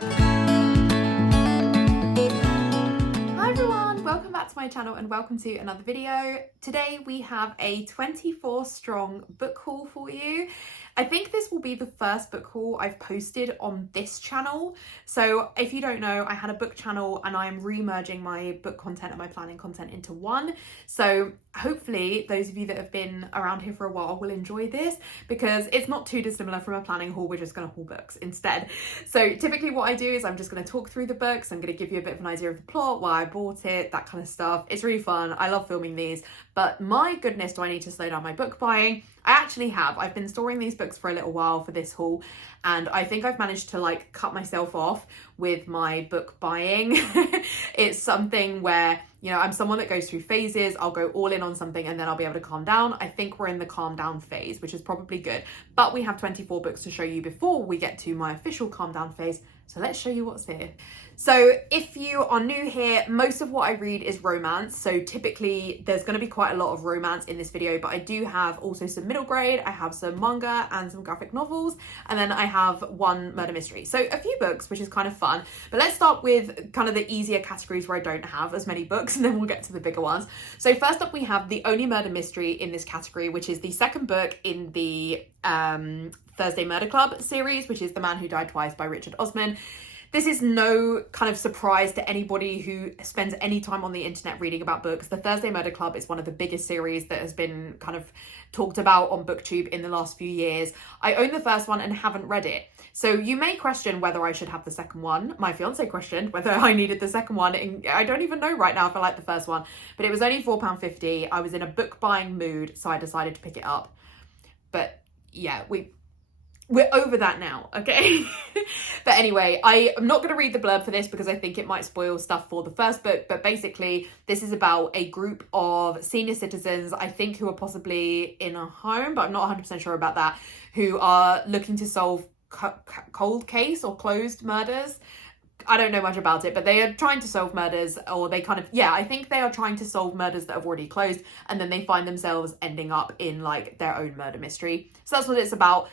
Hi everyone, welcome back to my channel and welcome to another video. Today we have a 24 strong book haul for you. I think this will be the first book haul I've posted on this channel. So if you don't know, I had a book channel and I'm re-merging my book content and my planning content into one. So hopefully those of you that have been around here for a while will enjoy this because it's not too dissimilar from a planning haul. We're just going to haul books instead. So typically what I do is I'm just going to talk through the books. I'm going to give you a bit of an idea of the plot, why I bought it, that kind of stuff. It's really fun. I love filming these, but my goodness, do I need to slow down my book buying? I actually have. I've been storing these books for a little while for this haul, and I think I've managed to like cut myself off with my book buying. It's something where, you know, I'm someone that goes through phases. I'll go all in on something and then I'll be able to calm down. I think we're in the calm down phase, which is probably good. But we have 24 books to show you before we get to my official calm down phase. So let's show you what's here. So if you are new here, most of what I read is romance. So typically there's going to be quite a lot of romance in this video, but I do have also some middle grade. I have some manga and some graphic novels. And then I have one murder mystery. So a few books, which is kind of fun. But let's start with kind of the easier categories where I don't have as many books, and then we'll get to the bigger ones. So first up, we have the only murder mystery in this category, which is the second book in the Thursday Murder Club series, which is The Man Who Died Twice by Richard Osman. This is no kind of surprise to anybody who spends any time on the internet reading about books. The Thursday Murder Club is one of the biggest series that has been kind of talked about on BookTube in the last few years. I own the first one and haven't read it. So you may question whether I should have the second one. My fiance questioned whether I needed the second one. And I don't even know right now if I like the first one, but it was only £4.50. I was in a book buying mood, so I decided to pick it up. But yeah, we're over that now, okay? But anyway, I am not going to read the blurb for this because I think it might spoil stuff for the first book. But basically, this is about a group of senior citizens, I think, who are possibly in a home, but I'm not 100% sure about that, who are looking to solve cold case or closed murders. I don't know much about it, but they are trying to solve murders, or they kind of, yeah, I think they are trying to solve murders that have already closed, and then they find themselves ending up in like their own murder mystery. So that's what it's about.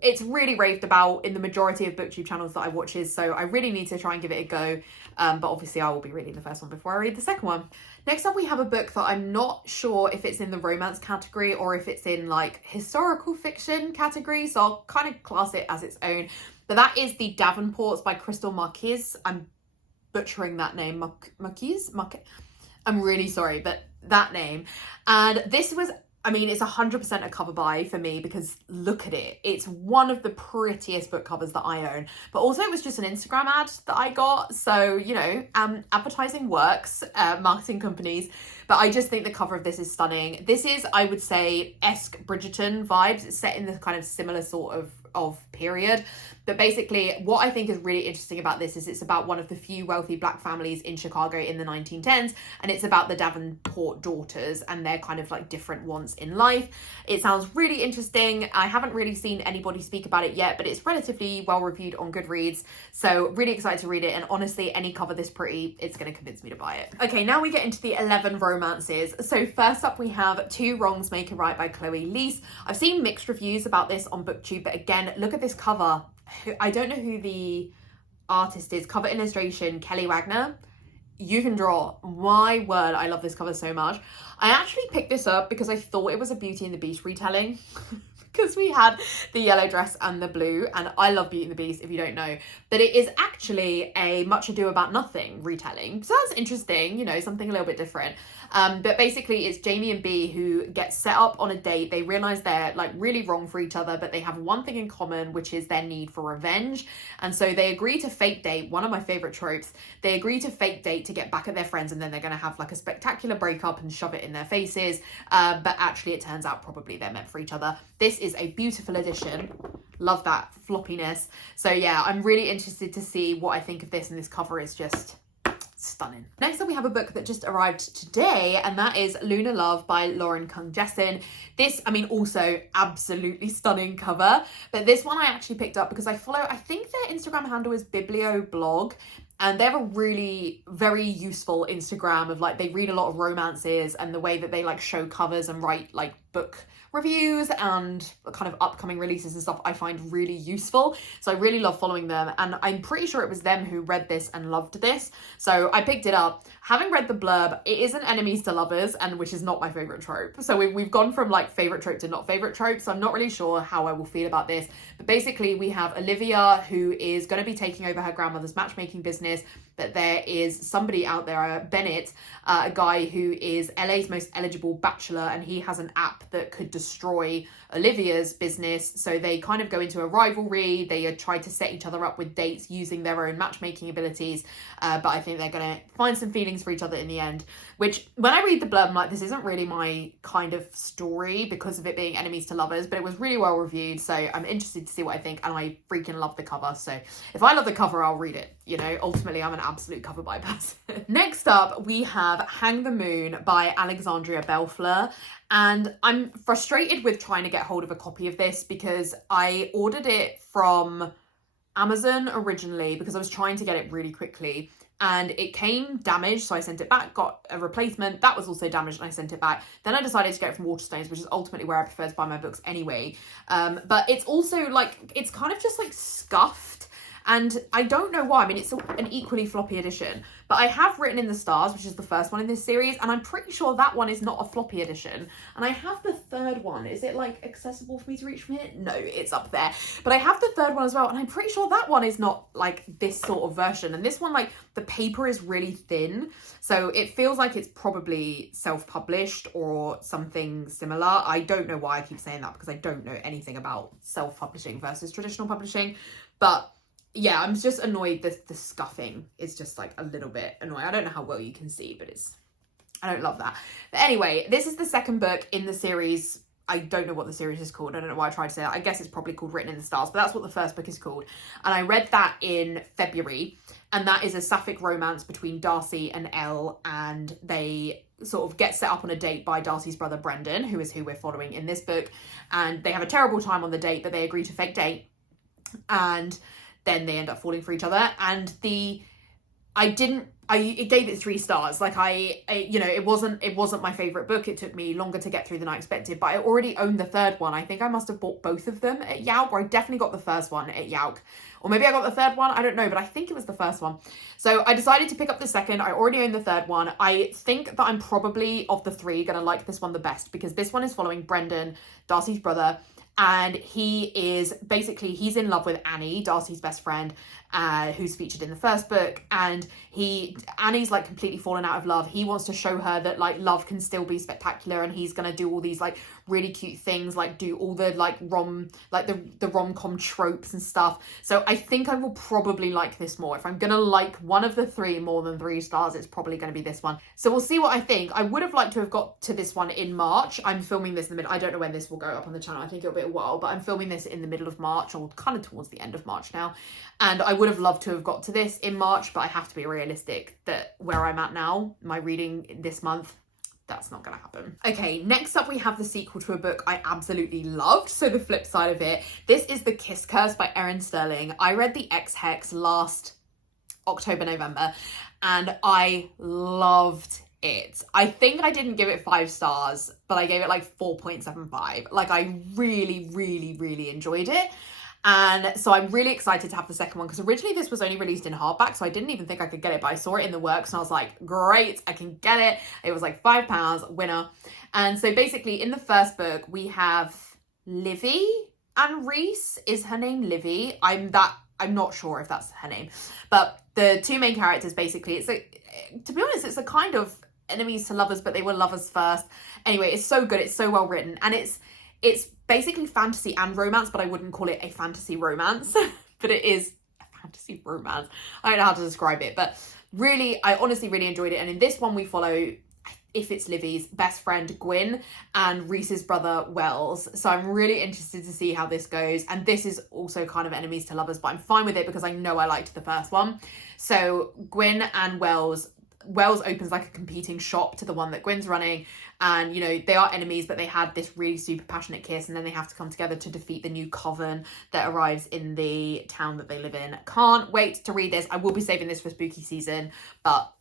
It's really raved about in the majority of BookTube channels that I watches, so I really need to try and give it a go. But obviously I will be reading the first one before I read the second one. Next up, we have a book that I'm not sure if it's in the romance category or if it's in like historical fiction category, so I'll kind of class it as its own. But that is The Davenports by Crystal Marquez. I'm butchering that name. Marquez? I'm really sorry, but that name. And this was, I mean, it's 100% a cover buy for me because look at it. It's one of the prettiest book covers that I own. But also it was just an Instagram ad that I got. So, you know, advertising works, marketing companies. But I just think the cover of this is stunning. This is, I would say, esque Bridgerton vibes. It's set in this kind of similar sort of period. But basically what I think is really interesting about this is it's about one of the few wealthy black families in Chicago in the 1910s, and it's about the Davenport daughters and their kind of like different wants in life. It sounds really interesting. I haven't really seen anybody speak about it yet, but it's relatively well reviewed on Goodreads, so really excited to read it. And honestly, any cover this pretty, it's going to convince me to buy it. Okay, now we get into the 11 romances. So first up, we have Two Wrongs Make a Right by Chloe Leese. I've seen mixed reviews about this on BookTube, but again, look at this cover. I don't know who the artist is. Cover illustration, Kelly Wagner. You can draw. My word, I love this cover so much. I actually picked this up because I thought it was a Beauty and the Beast retelling. Because we had the yellow dress and the blue, and I love Beauty and the Beast if you don't know, but it is actually a Much Ado About Nothing retelling. So that's interesting, you know, something a little bit different. But basically it's Jamie and Bea who get set up on a date. They realize they're like really wrong for each other, but they have one thing in common, which is their need for revenge. And so they agree to fake date, one of my favorite tropes. They agree to fake date to get back at their friends, and then they're going to have like a spectacular breakup and shove it in their faces. But actually it turns out probably they're meant for each other. This is a beautiful edition. Love that floppiness. So yeah, I'm really interested to see what I think of this, and this cover is just stunning. Next up, we have a book that just arrived today, and that is Luna Love by Lauren Kung Jessen. This, I mean, also absolutely stunning cover, but this one I actually picked up because I think their Instagram handle is biblioblog, And they have a really very useful Instagram of like, they read a lot of romances, and the way that they like show covers and write like book reviews and kind of upcoming releases and stuff I find really useful. So I really love following them, and I'm pretty sure it was them who read this and loved this. So I picked it up. Having read the blurb, it isn't enemies to lovers, and which is not my favorite trope. So we've gone from like favorite trope to not favorite trope. So I'm not really sure how I will feel about this. But basically we have Olivia, who is going to be taking over her grandmother's matchmaking business. But there is somebody out there, Bennett, a guy who is LA's most eligible bachelor, and he has an app that could destroy Olivia's business. So they kind of go into a rivalry. They try to set each other up with dates using their own matchmaking abilities. But I think they're going to find some feelings for each other in the end, which when I read the blurb, I'm like, this isn't really my kind of story because of it being enemies to lovers, but it was really well reviewed. So I'm interested to see what I think, and I freaking love the cover. So if I love the cover, I'll read it. You know, ultimately I'm an absolute cover buy person. Next up, we have Hang the Moon by Alexandria Bellfleur. And I'm frustrated with trying to get hold of a copy of this because I ordered it from Amazon originally because I was trying to get it really quickly, and it came damaged, so I sent it back, got a replacement that was also damaged, and I sent it back. Then I decided to get it from Waterstones, which is ultimately where I prefer to buy my books anyway. But it's also like, it's kind of just like scuffed, and I don't know why. I mean, it's an equally floppy edition, but I have Written in the Stars, which is the first one in this series, and I'm pretty sure that one is not a floppy edition. And I have the third one. Is it like accessible for me to reach from here? No, it's up there. But I have the third one as well, and I'm pretty sure that one is not like this sort of version. And this one, like, the paper is really thin, so it feels like it's probably self-published or something similar. I don't know why I keep saying that because I don't know anything about self-publishing versus traditional publishing, but yeah, I'm just annoyed that the scuffing is just like a little bit annoying. I don't know how well you can see, but I don't love that. But anyway, this is the second book in the series. I don't know what the series is called. I don't know why I tried to say that. I guess it's probably called Written in the Stars, but that's what the first book is called. And I read that in February, and that is a sapphic romance between Darcy and Elle, and they sort of get set up on a date by Darcy's brother Brendan, who is who we're following in this book. And they have a terrible time on the date, but they agree to fake date. And then they end up falling for each other. And I gave it 3 stars. Like you know, it wasn't my favorite book. It took me longer to get through than I expected, but I already owned the third one. I think I must have bought both of them at Yauk, or I definitely got the first one at Yauk, or maybe I got the third one. I don't know, but I think it was the first one. So I decided to pick up the second. I already own the third one. I think that I'm probably, of the 3, gonna like this one the best, because this one is following Brendan, Darcy's brother, and he's in love with Annie, Darcy's best friend, who's featured in the first book. And Annie's like completely fallen out of love. He wants to show her that like love can still be spectacular, and he's gonna do all these like really cute things, like do all the like the rom-com tropes and stuff. So I think I will probably like this more. If I'm gonna like one of the 3 more than 3 stars, it's probably gonna be this one. So we'll see what I think. I would have liked to have got to this one in March. I'm filming this in the middle. I don't know when this will go up on the channel. I think it'll be a while, but I'm filming this in the middle of March, or kind of towards the end of March now. And I would have loved to have got to this in March, but I have to be realistic that where I'm at now, my reading this month, that's not gonna happen. Okay, next up we have the sequel to a book I absolutely loved. So the flip side of it, this is The Kiss Curse by Erin Sterling. I read The Ex-Hex last October, November, and I loved it. I think I didn't give it 5 stars, but I gave it like 4.75. Like, I really, really, really enjoyed it. And so I'm really excited to have the second one, because originally this was only released in hardback, so I didn't even think I could get it, but I saw it in the works and I was like, great, I can get it. It was like £5, winner. And so basically in the first book we have Livy and Reese. Is her name Livy? I'm not sure if that's her name, but the 2 main characters, basically, to be honest, it's a kind of enemies to lovers, but they were lovers first. Anyway, it's so good. It's so well written, and it's basically fantasy and romance, but I wouldn't call it a fantasy romance, but it is a fantasy romance. I don't know how to describe it, but really, I honestly really enjoyed it. And in this one, we follow, if it's Livy's best friend Gwyn and Reese's brother Wells. So I'm really interested to see how this goes. And this is also kind of enemies to lovers, but I'm fine with it because I know I liked the first one. So Gwyn and Wells Wells opens like a competing shop to the one that Gwyn's running, and you know they are enemies, but they had this really super passionate kiss, and then they have to come together to defeat the new coven that arrives in the town that they live in. Can't wait to read this. I will be saving this for spooky season, but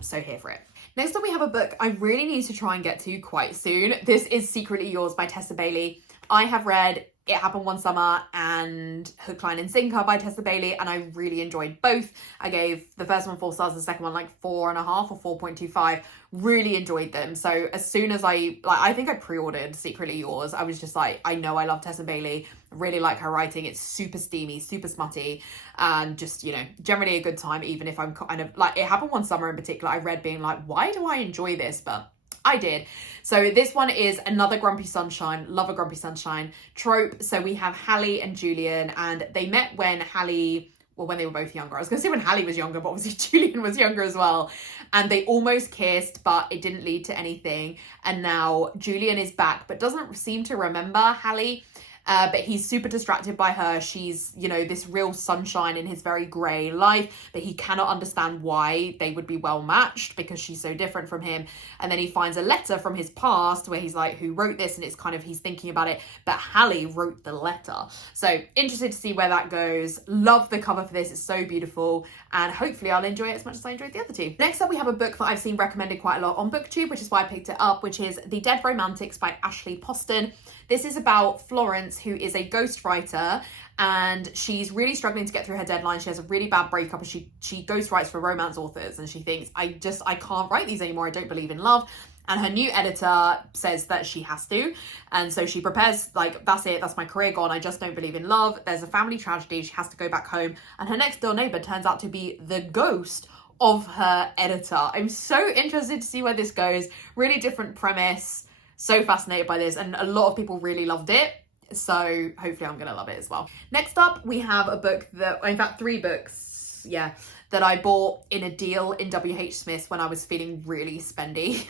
so here for it. Next up we have a book I really need to try and get to quite soon. This is Secretly Yours by Tessa Bailey. I have read It Happened One Summer and Hook, Line and Sinker by Tessa Bailey, and I really enjoyed both. I gave the first one 4 stars, the second one like 4.5 or 4.25. Really enjoyed them. So as soon as I think I pre-ordered Secretly Yours, I was just like, I know I love Tessa Bailey, really like her writing. It's super steamy, super smutty, and just, you know, generally a good time, even if I'm kind of like, It Happened One Summer in particular, I read being like, why do I enjoy this? But I did. So this one is another Grumpy Sunshine, love a Grumpy Sunshine trope. So we have Hallie and Julian, and they met when Hallie, well, when they were both younger. I was going to say when Hallie was younger, but obviously Julian was younger as well. And they almost kissed, but it didn't lead to anything. And now Julian is back, but doesn't seem to remember Hallie. But he's super distracted by her. She's, you know, this real sunshine in his very grey life, but he cannot understand why they would be well matched because she's so different from him. And then he finds a letter from his past where he's like, who wrote this? And it's kind of, he's thinking about it, but Hallie wrote the letter. So interested to see where that goes. Love the cover for this. It's so beautiful. And hopefully I'll enjoy it as much as I enjoyed the other two. Next up, we have a book that I've seen recommended quite a lot on BookTube, which is why I picked it up, which is The Dead Romantics by Ashley Poston. This is about Florence, who is a ghostwriter, and she's really struggling to get through her deadline. She has a really bad breakup, and she ghostwrites for romance authors, and she thinks, I can't write these anymore. I don't believe in love. And her new editor says that she has to. And so she prepares, like, that's it, that's my career gone. I just don't believe in love. There's a family tragedy. She has to go back home. And her next door neighbor turns out to be the ghost of her editor. I'm so interested to see where this goes. Really different premise. So fascinated by this, and a lot of people really loved it. So hopefully I'm gonna love it as well. Next up, we have a book that, in fact, 3 books, yeah, that I bought in a deal in WH Smith's when I was feeling really spendy.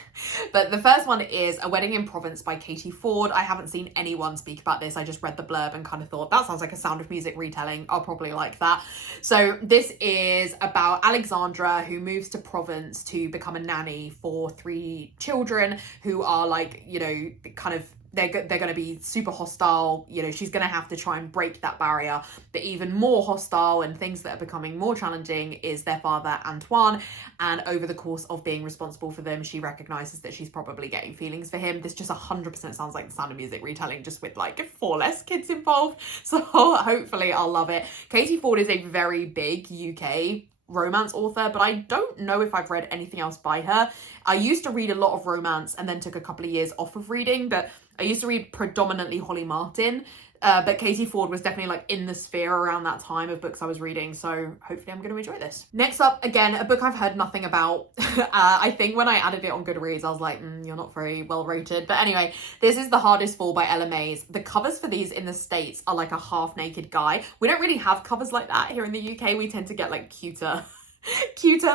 But the first one is A Wedding in Provence by Katie Ford. I haven't seen anyone speak about this. I just read the blurb and kind of thought, that sounds like a Sound of Music retelling. I'll probably like that. So this is about Alexandra, who moves to Provence to become a nanny for 3 children who are like, you know, kind of, they're going to be super hostile. You know, she's going to have to try and break that barrier. But even more hostile and things that are becoming more challenging is their father, Antoine. And over the course of being responsible for them, she recognises that she's probably getting feelings for him. This just 100% sounds like the Sound of Music retelling, just with like 4 less kids involved. So hopefully I'll love it. Katie Ford is a very big UK romance author, but I don't know if I've read anything else by her. I used to read a lot of romance and then took a couple of years off of reading, but I used to read predominantly Holly Martin, but Katie Ford was definitely like in the sphere around that time of books I was reading, so hopefully I'm going to enjoy this. Next up, again, a book I've heard nothing about. I think when I added it on Goodreads, I was like, you're not very well rated. But anyway, this is The Hardest Fall by Ella Mays. The covers for these in the States are like a half-naked guy. We don't really have covers like that here in the UK. We tend to get like cuter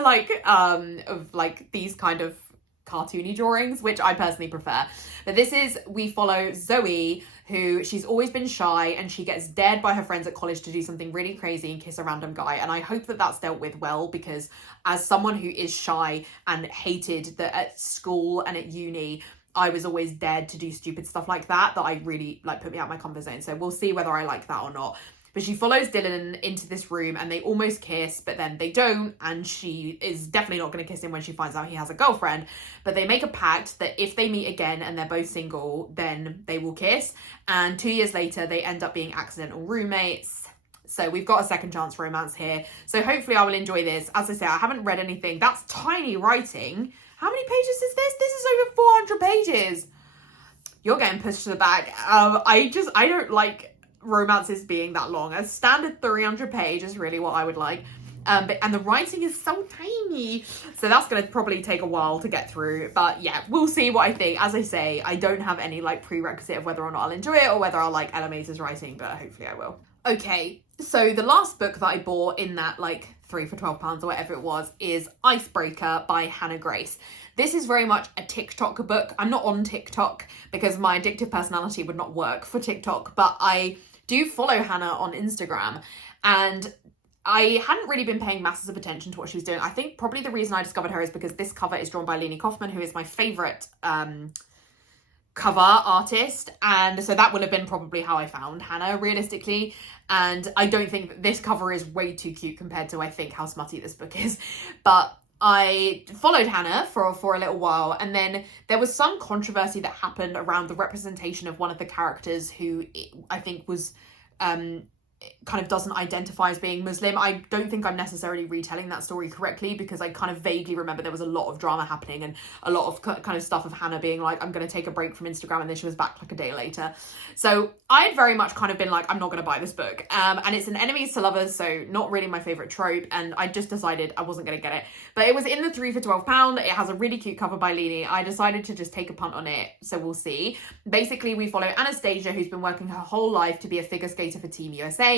like of like these kind of cartoony drawings, which I personally prefer. But this is, we follow Zoe, who she's always been shy, and she gets dared by her friends at college to do something really crazy and kiss a random guy. And I hope that that's dealt with well, because as someone who is shy and hated that at school and at uni, I was always dared to do stupid stuff like that I really like put me out of my comfort zone. So we'll see whether I like that or not. But she follows Dylan into this room and they almost kiss, but then they don't. And she is definitely not going to kiss him when she finds out he has a girlfriend. But they make a pact that if they meet again and they're both single, then they will kiss. And 2 years later, they end up being accidental roommates. So we've got a second chance romance here. So hopefully I will enjoy this. As I say, I haven't read anything. That's tiny writing. How many pages is this? This is over 400 pages. You're getting pushed to the back. I don't like romances being that long. A standard 300 page is really what I would like. And the writing is so tiny. So that's going to probably take a while to get through. But yeah, we'll see what I think. As I say, I don't have any like prerequisite of whether or not I'll enjoy it or whether I'll like Ella Mays' writing, but hopefully I will. Okay, so the last book that I bought in that like 3 for £12 or whatever it was is Icebreaker by Hannah Grace. This is very much a TikTok book. I'm not on TikTok because my addictive personality would not work for TikTok, but I do follow Hannah on Instagram, and I hadn't really been paying masses of attention to what she was doing. I think probably the reason I discovered her is because this cover is drawn by Leni Kaufman, who is my favourite cover artist, and so that would have been probably how I found Hannah, realistically. And I don't think that this cover is way too cute compared to, I think, how smutty this book is. But I followed Hannah for a little while, and then there was some controversy that happened around the representation of one of the characters who I think was kind of doesn't identify as being Muslim. I don't think I'm necessarily retelling that story correctly, because I kind of vaguely remember there was a lot of drama happening and a lot of kind of stuff of Hannah being like, I'm going to take a break from Instagram, and then she was back like a day later. So I'd very much kind of been like, I'm not going to buy this book. And it's an enemies to lovers, so not really my favourite trope, and I just decided I wasn't going to get it. But it was in the 3 for £12. It has a really cute cover by Leni. I decided to just take a punt on it, so we'll see. Basically, we follow Anastasia, who's been working her whole life to be a figure skater for Team USA,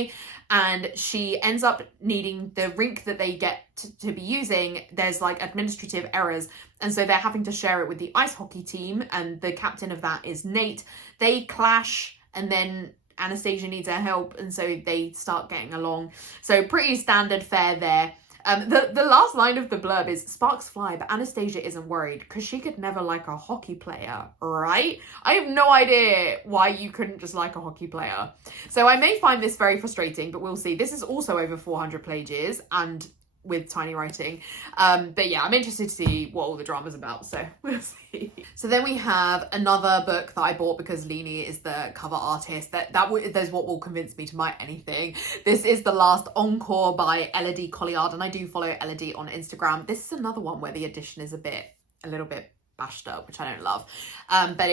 and she ends up needing the rink that they get to be using. There's like administrative errors, and so they're having to share it with the ice hockey team, and the captain of that is Nate. They clash, and then Anastasia needs her help, and so they start getting along. So pretty standard fare there. The last line of the blurb is, sparks fly, but Anastasia isn't worried because she could never like a hockey player, right? I have no idea why you couldn't just like a hockey player. So I may find this very frustrating, but we'll see. This is also over 400 pages and with tiny writing. But yeah, I'm interested to see what all the drama's about, so we'll see. So then we have another book that I bought because Leni is the cover artist. There's what will convince me to buy anything. This is The Last Encore by Elodie Colliard, and I do follow Elodie on Instagram. This is another one where the edition is a little bit bashed up, which I don't love. But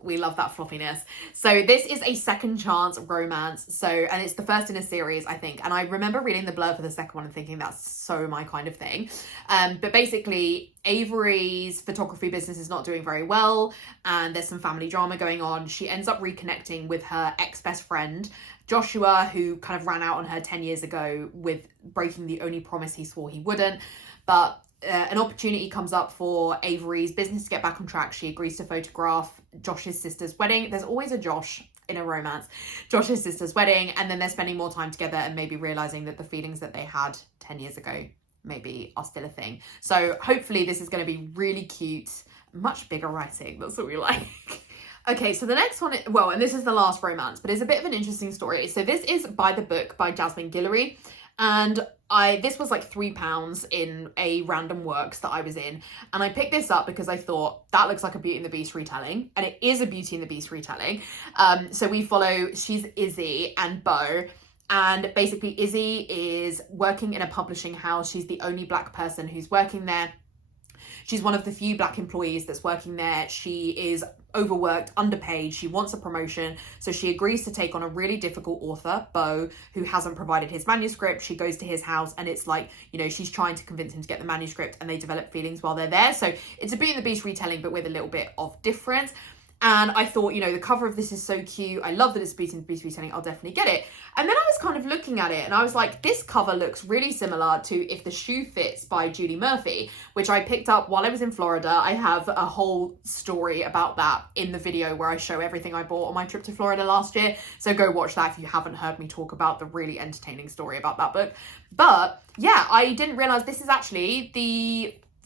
we love that floppiness. So this is a second chance romance. And it's the first in a series, I think. And I remember reading the blurb for the second one and thinking that's so my kind of thing. But basically, Avery's photography business is not doing very well, and there's some family drama going on. She ends up reconnecting with her ex-best friend, Joshua, who kind of ran out on her 10 years ago with breaking the only promise he swore he wouldn't. But an opportunity comes up for Avery's business to get back on track. She agrees to photograph Josh's sister's wedding. There's always a Josh in a romance. Josh's sister's wedding, and then they're spending more time together and maybe realising that the feelings that they had 10 years ago maybe are still a thing. So hopefully this is going to be really cute, much bigger writing. That's what we like. Okay, so the next one, and this is the last romance, but it's a bit of an interesting story. So this is By the Book by Jasmine Guillory, and this was like £3 in a random works that I was in, and I picked this up because I thought that looks like a Beauty and the Beast retelling, and it is a Beauty and the Beast retelling. So we follow, she's Izzy and Beau, and basically Izzy is working in a publishing house. She's the only black person who's working there. She's one of the few black employees that's working there. She is overworked, underpaid. She wants a promotion. So she agrees to take on a really difficult author, Beau, who hasn't provided his manuscript. She goes to his house, and it's like, she's trying to convince him to get the manuscript, and they develop feelings while they're there. So it's a Beauty and the Beast retelling, but with a little bit of difference. And I thought, the cover of this is so cute. I love that it's Beauty and the Beast retelling. I'll definitely get it. And then I was kind of looking at it, and I was like, this cover looks really similar to If the Shoe Fits by Julie Murphy, which I picked up while I was in Florida. I have a whole story about that in the video where I show everything I bought on my trip to Florida last year. So go watch that if you haven't heard me talk about the really entertaining story about that book. But yeah, I didn't realize this is actually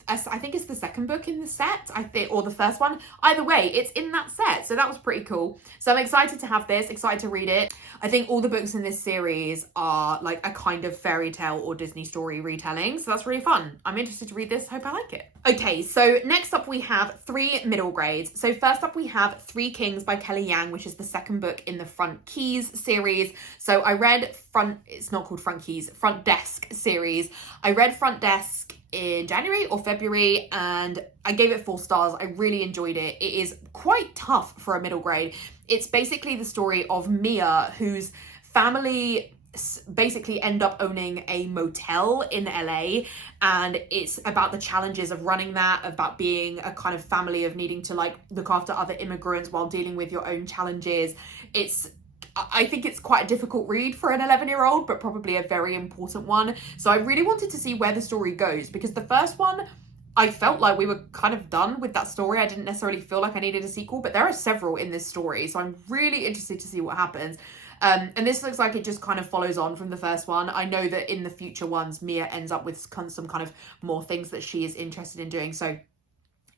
I think it's the second book in the set, or the first one. Either way, it's in that set, so that was pretty cool. So I'm excited to have this, excited to read it. I think all the books in this series are like a kind of fairy tale or Disney story retelling, so that's really fun. I'm interested to read this, hope I like it. Okay, so next up we have 3 middle grades. So first up we have 3 Kings by Kelly Yang, which is the second book in the Front Keys series. So I read it's not called Front Keys, Front Desk series. I read Front Desk in January or February, and I gave it 4 stars. I really enjoyed it. It is quite tough for a middle grade. It's basically the story of Mia, whose family basically end up owning a motel in LA, and it's about the challenges of running that, about being a kind of family, of needing to like look after other immigrants while dealing with your own challenges. I think it's quite a difficult read for an 11-year-old, but probably a very important one. So I really wanted to see where the story goes, because the first one, I felt like we were kind of done with that story. I didn't necessarily feel like I needed a sequel, but there are several in this story. So I'm really interested to see what happens. And this looks like it just kind of follows on from the first one. I know that in the future ones, Mia ends up with some kind of more things that she is interested in doing. So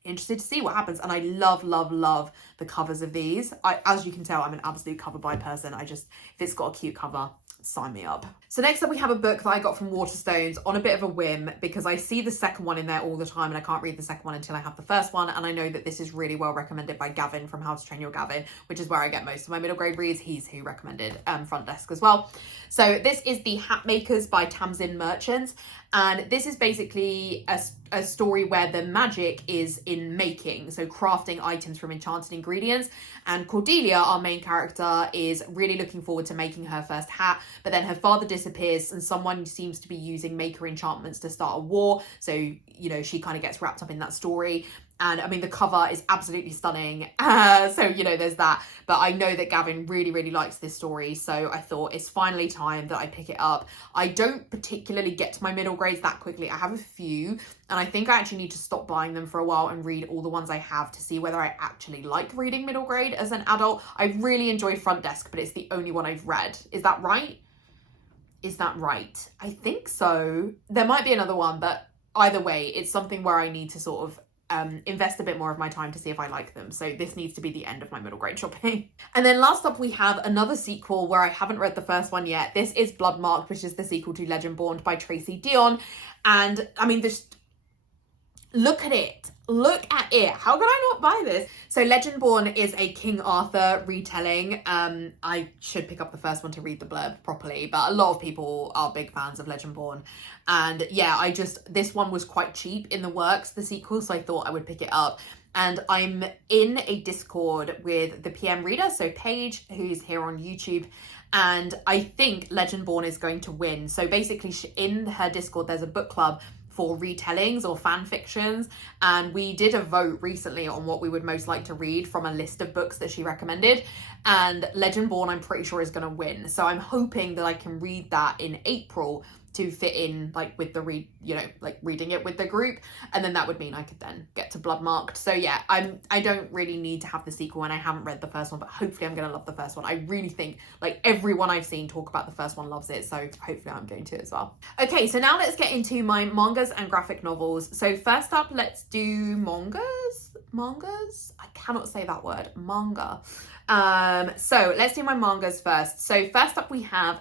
interested to see what happens. And I love the covers of these. As you can tell, I'm an absolute cover buy person. If it's got a cute cover, sign me up. So next up we have a book that I got from Waterstones on a bit of a whim, because I see the second one in there all the time and I can't read the second one until I have the first one. And I know that this is really well recommended by Gavin from How to Train Your Gavin, which is where I get most of my middle grade reads. He's who recommended Front Desk as well. So this is The Hat Makers by Tamsin Merchants. And this is basically a story where the magic is in making, so crafting items from enchanted ingredients. And Cordelia, our main character, is really looking forward to making her first hat, but then her father disappears and someone seems to be using maker enchantments to start a war. So, you know, she kind of gets wrapped up in that story. And I mean, the cover is absolutely stunning. So, you know, there's that. But I know that Gavin really likes this story. So I thought it's finally time that I pick it up. I don't particularly get to my middle grades that quickly. I have a few. And I think I actually need to stop buying them for a while and read all the ones I have to see whether I actually like reading middle grade as an adult. I really enjoyed Front Desk, but it's the only one I've read. Is that right? Is that right? I think so. There might be another one, but either way, it's something where I need to sort of invest a bit more of my time to see if I like them. So this needs to be the end of my middle grade shopping. And then last up we have another sequel where I haven't read the first one yet. This is Bloodmarked, which is the sequel to Legendborn by Tracy Dion. And I mean, look at it. Look at it. How could I not buy this? So Legendborn is a King Arthur retelling. I should pick up the first one to read the blurb properly, but a lot of people are big fans of Legendborn. And yeah, this one was quite cheap in the works, the sequel, so I thought I would pick it up. And I'm in a Discord with the PM reader, so Paige, who's here on YouTube. And I think Legendborn is going to win. So basically in her Discord, there's a book club for retellings or fan fictions, and we did a vote recently on what we would most like to read from a list of books that she recommended, and Legendborn I'm pretty sure is going to win. So I'm hoping that I can read that in April to fit in like with the reading it with the group, and then that would mean I could then get to Bloodmarked. So yeah, I don't really need to have the sequel, and I haven't read the first one, but hopefully I'm gonna love the first one. I really think like everyone I've seen talk about the first one loves it, so hopefully I'm going to as well. Okay, so now let's get into my mangas and graphic novels. So first up, let's do mangas. I cannot say that word, manga. So let's do my mangas first. So first up we have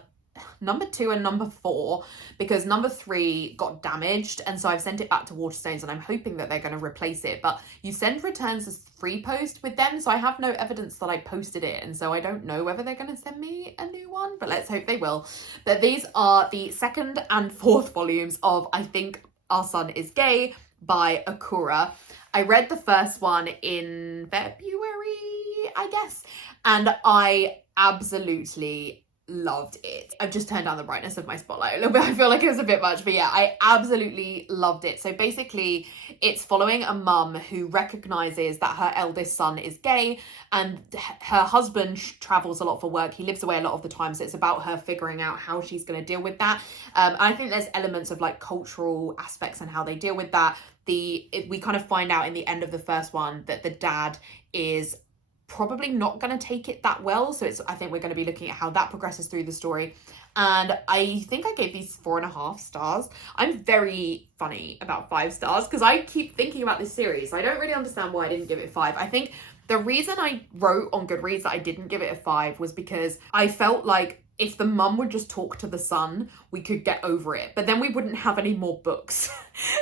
number 2 and number 4, because number 3 got damaged, and so I've sent it back to Waterstones, and I'm hoping that they're going to replace it. But you send returns as free post with them, so I have no evidence that I posted it, and so I don't know whether they're going to send me a new one, but let's hope they will. But these are the 2nd and 4th volumes of I Think Our Son Is Gay by Akura. I read the first one in February, I guess, and I absolutely loved it. I've just turned down the brightness of my spotlight a little bit. I feel like it was a bit much, but yeah, I absolutely loved it. So basically it's following a mum who recognizes that her eldest son is gay, and her husband travels a lot for work. He lives away a lot of the time, so it's about her figuring out how she's going to deal with that. I think there's elements of like cultural aspects and how they deal with that. We kind of find out in the end of the first one that the dad is probably not going to take it that well, so I think we're going to be looking at how that progresses through the story. And I think I gave these 4.5 stars. I'm very funny about 5 stars because I keep thinking about this series. I don't really understand why I didn't give it 5. I think the reason I wrote on Goodreads that I didn't give it a 5 was because I felt like if the mum would just talk to the son, we could get over it, but then we wouldn't have any more books.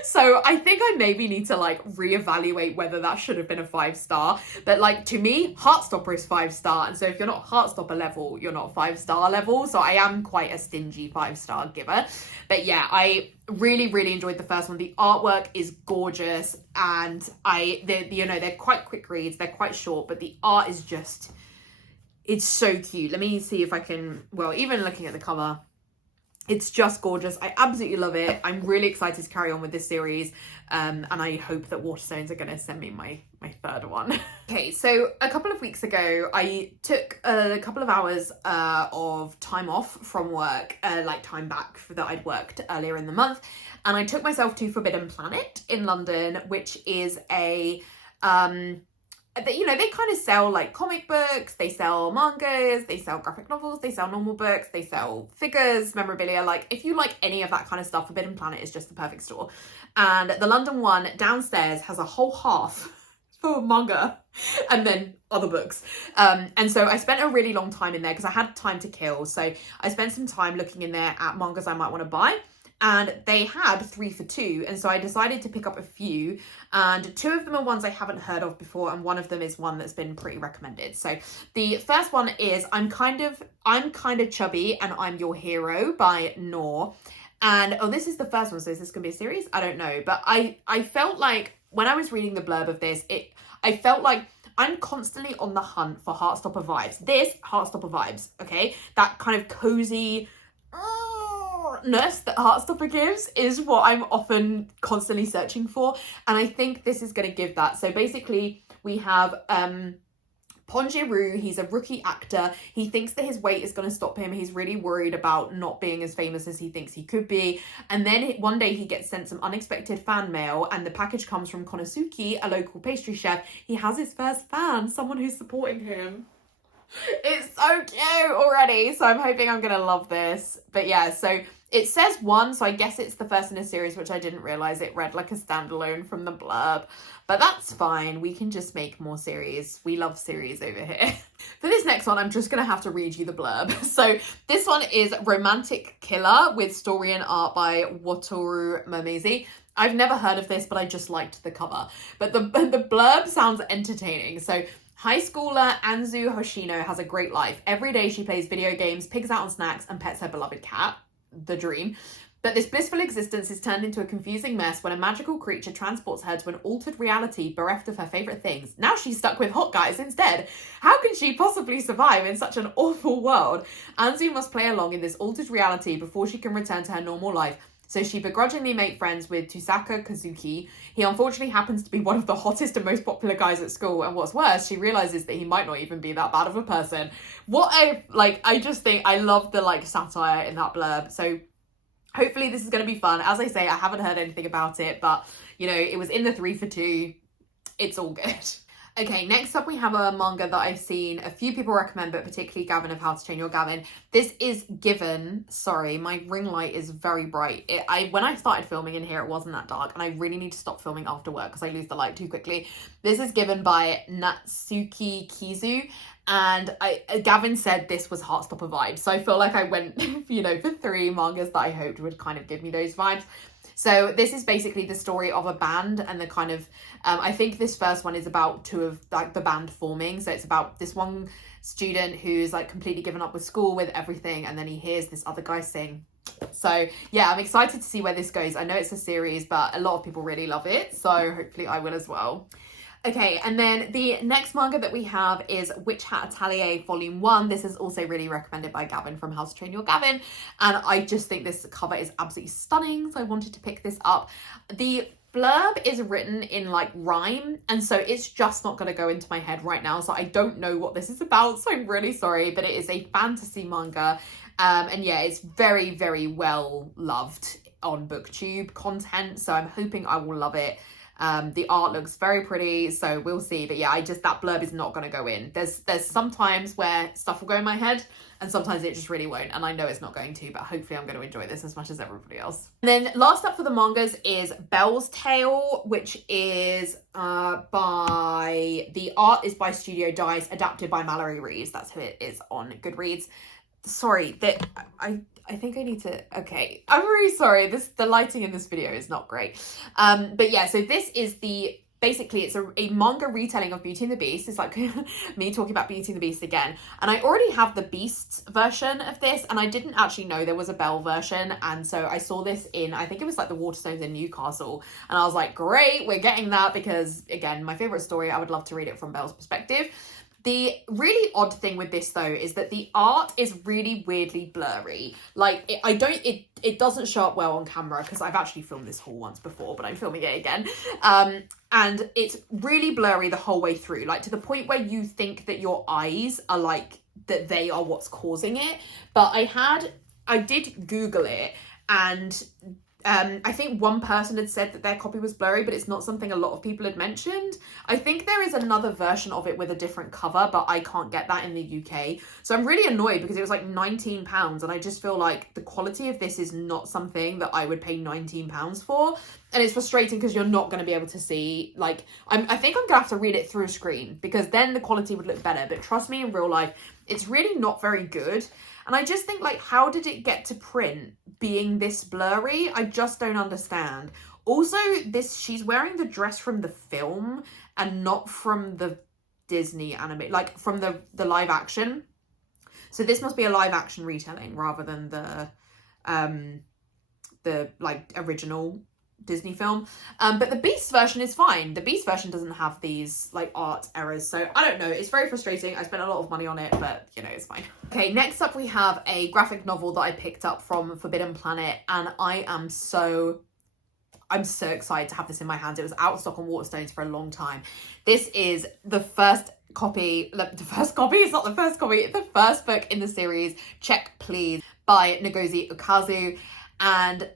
So I think I maybe need to like reevaluate whether that should have been a 5-star. But like to me, Heartstopper is 5-star, and so if you're not Heartstopper level, you're not 5-star level. So I am quite a stingy 5-star giver. But yeah, I really enjoyed the first one. The artwork is gorgeous, and they're quite quick reads. They're quite short, but the art is just, it's so cute. Let me see if I can, well, even looking at the cover, it's just gorgeous. I absolutely love it. I'm really excited to carry on with this series. And I hope that Waterstones are going to send me my 3rd one. Okay, so a couple of weeks ago, I took a couple of hours of time off from work, like time back that I'd worked earlier in the month. And I took myself to Forbidden Planet in London, which is a you know, they kind of sell like comic books, they sell mangas, they sell graphic novels, they sell normal books, they sell figures, memorabilia. Like if you like any of that kind of stuff, Forbidden Planet is just the perfect store. And the London one downstairs has a whole half for manga and then other books. And so I spent a really long time in there because I had time to kill. So I spent some time looking in there at mangas I might want to buy. And they had 3 for 2, and so I decided to pick up a few, and 2 of them are ones I haven't heard of before, and one of them is one that's been pretty recommended. So the first one is I'm kind of chubby and I'm your hero by Noor. And oh, this is the first one, so is this gonna be a series? I don't know, but I felt like when I was reading the blurb of this, I felt like I'm constantly on the hunt for Heartstopper vibes. This Heartstopper vibes, okay? That kind of cozy ness that Heartstopper gives is what I'm often constantly searching for, and I think this is going to give that. So basically we have Ponjiru. He's a rookie actor. He thinks that his weight is going to stop him. He's really worried about not being as famous as he thinks he could be, and then one day he gets sent some unexpected fan mail, and the package comes from Konosuke, a local pastry chef. He has his first fan, someone who's supporting him. It's so cute already, so I'm hoping I'm gonna love this. But yeah, so it says 1, so I guess it's the first in a series, which I didn't realize it read like a standalone from the blurb, but that's fine. We can just make more series. We love series over here. For this next one, I'm just gonna have to read you the blurb. So this one is Romantic Killer with story and art by Wataru Momezi. I've never heard of this, but I just liked the cover. But the blurb sounds entertaining. So high schooler Anzu Hoshino has a great life. Every day she plays video games, pigs out on snacks, and pets her beloved cat. The dream. But this blissful existence is turned into a confusing mess when a magical creature transports her to an altered reality bereft of her favourite things. Now she's stuck with hot guys instead. How can she possibly survive in such an awful world? Anzu must play along in this altered reality before she can return to her normal life. So she begrudgingly makes friends with Tusaka Kazuki. He unfortunately happens to be one of the hottest and most popular guys at school. And what's worse, she realizes that he might not even be that bad of a person. I just think I love the satire in that blurb. So hopefully this is going to be fun. As I say, I haven't heard anything about it, but you know, it was in the 3 for 2. It's all good. Okay, next up we have a manga that I've seen a few people recommend, but particularly Gavin of How to Train Your Gavin. This is Given. Sorry, my ring light is very bright. When I started filming in here, it wasn't that dark, and I really need to stop filming after work because I lose the light too quickly. This is Given by Natsuki Kizu, and Gavin said this was Heartstopper vibes, so I feel like I went, you know, for 3 mangas that I hoped would kind of give me those vibes. So this is basically the story of a band, and the kind of, I think this first one is about 2 of the band forming. So it's about this one student who's completely given up with school, with everything, and then he hears this other guy sing. So yeah, I'm excited to see where this goes. I know it's a series, but a lot of people really love it, so hopefully I will as well. Okay, and then the next manga that we have is Witch Hat Atelier Volume 1. This is also really recommended by Gavin from How to Train Your Gavin, and I just think this cover is absolutely stunning, so I wanted to pick this up. The blurb is written in rhyme, and so it's just not going to go into my head right now, so I don't know what this is about, so I'm really sorry, but it is a fantasy manga, and yeah, it's very, very well loved on BookTube content, so I'm hoping I will love it. The art looks very pretty, so we'll see. But yeah, that blurb is not going to go in. There's some times where stuff will go in my head, and sometimes it just really won't, and I know it's not going to, but hopefully I'm going to enjoy this as much as everybody else. And then last up for the mangas is Bell's Tale, which is the art is by Studio Dice, adapted by Mallory Reeves. That's who it is on Goodreads. Sorry, that I think I need to, okay, I'm really sorry, the lighting in this video is not great. But yeah, so this is basically it's a manga retelling of Beauty and the Beast. It's like me talking about Beauty and the Beast again. And I already have the Beast version of this, and I didn't actually know there was a Belle version. And so I saw this in, I think it was the Waterstones in Newcastle. And I was like, great, we're getting that, because again, my favorite story, I would love to read it from Belle's perspective. The really odd thing with this though is that the art is really weirdly blurry. It doesn't show up well on camera, because I've actually filmed this haul once before, but I'm filming it again. And it's really blurry the whole way through, to the point where you think that your eyes are that they are what's causing it. But I did Google it, and I think one person had said that their copy was blurry, but it's not something a lot of people had mentioned. I think there is another version of it with a different cover, but I can't get that in the UK. So I'm really annoyed because it was like £19, and I just feel like the quality of this is not something that I would pay £19 for. And it's frustrating because you're not going to be able to see, like, I think I'm going to have to read it through a screen because then the quality would look better. But trust me, in real life, it's really not very good. And I just think, like, how did it get to print being this blurry? I just don't understand. Also, she's wearing the dress from the film and not from the Disney anime, like from the live action. So this must be a live action retelling rather than the like original Disney film. But the Beast version is fine. The Beast version doesn't have these like art errors, so I don't know, it's very frustrating. I spent a lot of money on it, but you know, it's fine. Okay, next up we have a graphic novel that I picked up from Forbidden Planet, and I'm so excited to have this in my hands. It was out of stock on Waterstones for a long time. This is the first copy, it's not the first copy, it's the first book in the series, Check Please, by Ngozi Ukazu, and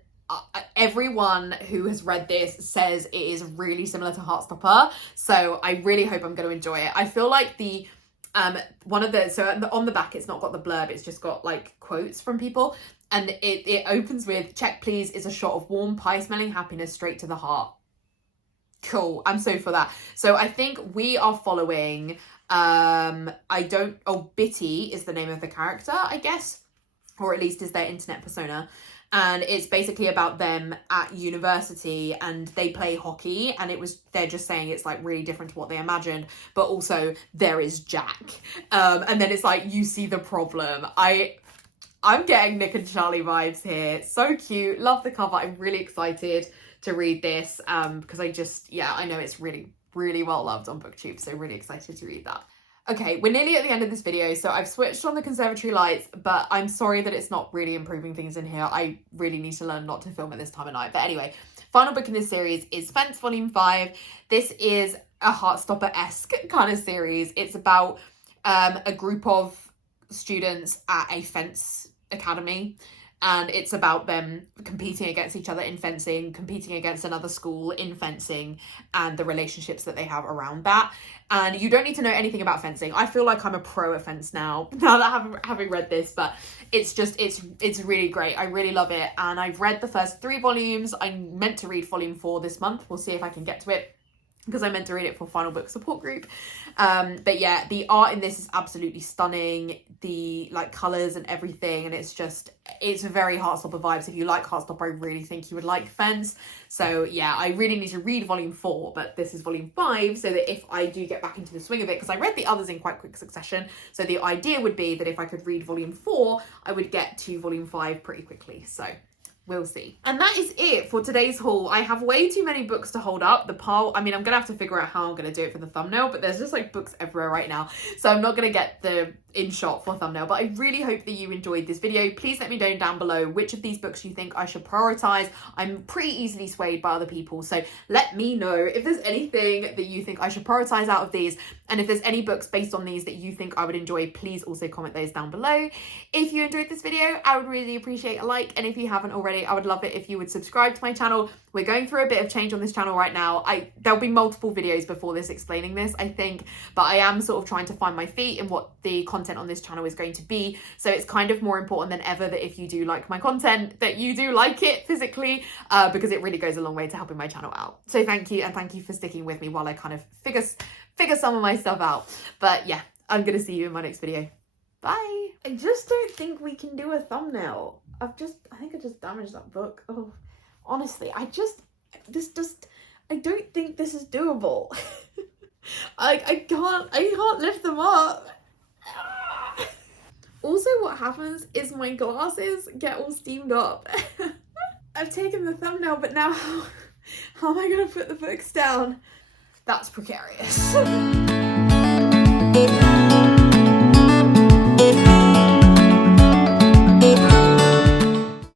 everyone who has read this says it is really similar to Heartstopper, so I really hope I'm going to enjoy it. I feel like the on the back it's not got the blurb, it's just got like quotes from people, and it opens with, "Check Please is a shot of warm pie smelling happiness straight to the heart." Cool, I'm so for that. So I think we are following Bitty is the name of the character, I guess, or at least is their internet persona. And it's basically about them at university, and they play hockey, and they're just saying it's like really different to what they imagined, but also there is Jack. And then it's like, you see the problem. I'm getting Nick and Charlie vibes here. So cute. Love the cover. I'm really excited to read this because I know it's really, really well loved on BookTube. So really excited to read that. Okay, we're nearly at the end of this video, so I've switched on the conservatory lights, but I'm sorry that it's not really improving things in here. I really need to learn not to film at this time of night. But anyway, final book in this series is Fence Volume 5. This is a Heartstopper-esque kind of series. It's about a group of students at a fence academy, and it's about them competing against each other in fencing, competing against another school in fencing, and the relationships that they have around that. And you don't need to know anything about fencing. I feel like I'm a pro at fence now that having read this, but it's really great. I really love it, and I've read the first 3 volumes. I'm meant to read volume 4 this month. We'll see if I can get to it, because I meant to read it for Final Book Support Group. But yeah, the art in this is absolutely stunning. The like colours and everything, and it's very Heartstopper vibes. If you like Heartstopper, I really think you would like Fence. So yeah, I really need to read volume 4, but this is volume 5, so that if I do get back into the swing of it, because I read the others in quite quick succession, so the idea would be that if I could read volume 4, I would get to volume 5 pretty quickly. So we'll see. And that is it for today's haul. I have way too many books to hold up. The pile, I mean, I'm gonna have to figure out how I'm gonna do it for the thumbnail, but there's just like books everywhere right now, so I'm not gonna get the in shot for thumbnail. But I really hope that you enjoyed this video. Please let me know down below which of these books you think I should prioritize. I'm pretty easily swayed by other people, so let me know if there's anything that you think I should prioritize out of these, and if there's any books based on these that you think I would enjoy, please also comment those down below. If you enjoyed this video, I would really appreciate a like, and if you haven't already, I would love it if you would subscribe to my channel. We're going through a bit of change on this channel right now. There'll be multiple videos before this explaining this, I think, but I am sort of trying to find my feet in what the content on this channel is going to be. So it's kind of more important than ever that if you do like my content, that you do like it physically, because it really goes a long way to helping my channel out. So thank you, and thank you for sticking with me while I kind of figure some of my stuff out. But yeah, I'm gonna see you in my next video. Bye. I just don't think we can do a thumbnail. I think I just damaged that book. Oh, honestly, I don't think this is doable. I can't lift them up. Also, what happens is my glasses get all steamed up. I've taken the thumbnail, but now how am I gonna put the books down? That's precarious.